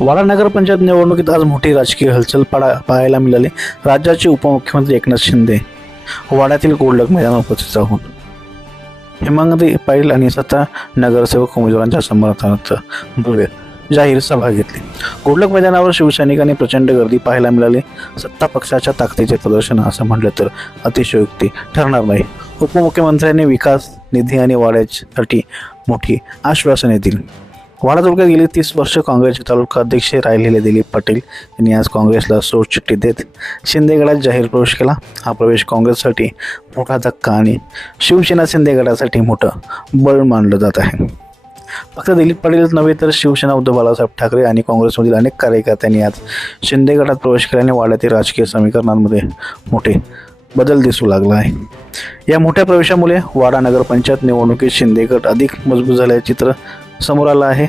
वाडा नगरपंचायत निवडणुकीत आज मोठी राजकीय हलचल पडा पाहायला मिळाली. राज्याचे उपमुख्यमंत्री एकनाथ शिंदे वाड्यातील कोडलक मैदानावर उपस्थित राहून हेमांगी पाटील आणि सत्ता नगरसेवक उमेदवारांच्या समर्थनार्थ भव्य जाहीर सभा घेतली. कोडलक मैदानावर शिवसैनिकांनी प्रचंड गर्दी पाहायला मिळाली. सत्ता पक्षाच्या ताकदीचे प्रदर्शन असं म्हटलं तर अतिशयोक्ती ठरणार नाही. उपमुख्यमंत्र्यांनी विकास निधी आणि वाड्यासाठी मोठी आश्वासने दिली. वाडा तालुक्यात गेली तीस वर्ष काँग्रेसचे तालुका अध्यक्ष राहिलेले दिलीप पाटील. यांनी आज काँग्रेसला सोडचिठ्ठी देत शिंदेगडात जाहीर प्रवेश केला. हा प्रवेश काँग्रेससाठी मोठा धक्का आणि शिवसेना शिंदेगडासाठी मोठं बळ मानलं जात आहे. फक्त दिलीप पाटीलच नव्हे तर शिवसेना उद्धव बाळासाहेब ठाकरे आणि काँग्रेसमधील अनेक कार्यकर्त्यांनी आज शिंदेगडात प्रवेश केल्याने वाड्यातील राजकीय समीकरणांमध्ये मोठे बदल दिसू लागला आहे. या मोठ्या प्रवेशामुळे वाडा नगरपंचायत निवडणुकीत शिंदेगड अधिक मजबूत झाल्याचे चित्र समोर आलं आहे.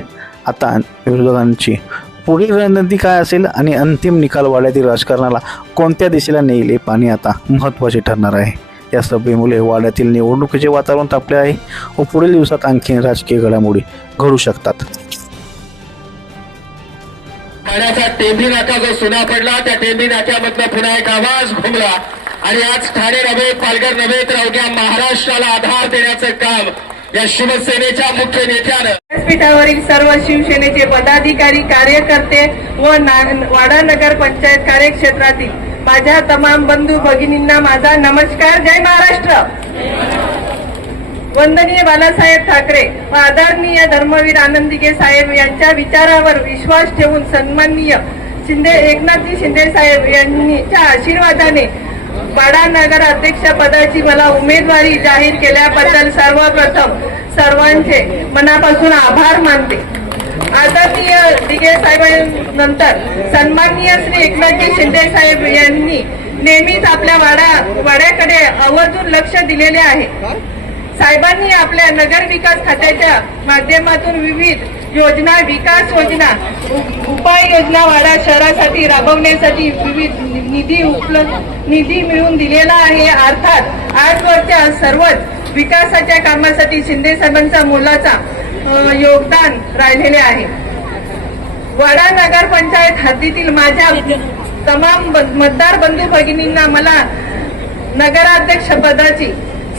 आता विरोधकांची पुढील रणनीती काय असेल आणि अंतिम निकाल वाड्यातील राजकारणाला कोणत्या दिशेला नेईल हे पाणी आता महत्त्वाचे ठरणार आहे. या सभेमुळे वाड्यातील निवडणुकीचे वातावरण तापले आहे व पुढील दिवसात आणखी राजकीय घडामोडी घडू शकतात. पाण्याचा टेंबी नाका जो सुना पडला त्या टेंभी नाक्यामधला पुन्हा एक आवाज घुमला. आणि आज ठाणे नव्हे पालघर नव्हे तर अवघ्या महाराष्ट्राला आधार देण्याचं काम या शिवसेनेच्या मुख्य नेत्यानं व्यासपीठावरील सर्व शिवसेनेचे पदाधिकारी कार्यकर्ते व वाडा नगर पंचायत कार्यक्षेत्रातील माझ्या तमाम बंधू भगिनींना माझा नमस्कार. जय महाराष्ट्र. वंदनीय बालासाहेब ठाकरे व आदरणीय धर्मवीर आनंदिके साहेब यांच्या विचारावर विश्वास ठेवून सन्माननीय शिंदे एकनाथजी शिंदे साहेब यांच्या आशीर्वादाने वाडा नगर अध्यक्ष पदाची मला उमेदवारी जाहीर केल्याबद्दल सर्वप्रथम सर्वांचे मनापासून आभार मानते. आदरणीय दिगे साहेबांनंतर सन्माननीय श्री एकनाथजी शिंदे साहेब यांनी नेहमीच आपल्या वाडा वाड्याकडे आवर्जून लक्ष दिलेले आहे. साहेबांनी आपल्या नगर विकास खात्याच्या माध्यमातून विविध योजना विकास योजना उपाययोजना वाडा शहरासाठी राबवण्यासाठी विविध निधी उपलब्ध निधी मिळवून दिलेला आहे. अर्थात आजवरच्या सर्वच विकासाच्या कामासाठी शिंदे साहेबांचा मोलाचा योगदान राहिलेले आहे. वाडा नगर पंचायत हद्दीतील माझ्या तमाम मतदार बंधू भगिनींना मला नगराध्यक्ष पदाची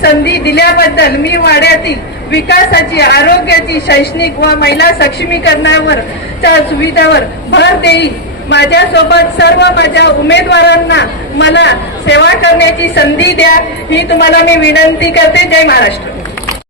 संधी दिल्याबद्दल मी वाड्यातील विकासाची आरोग्याची शैक्षणिक व महिला सक्षमीकरणावर च्या सुविधावर भर देईल माझ्यासोबत सर्व माझ्या उमेदवारांना मला सेवा करण्याची संधी द्या ही तुम्हाला मी विनंती करते. जय महाराष्ट्र.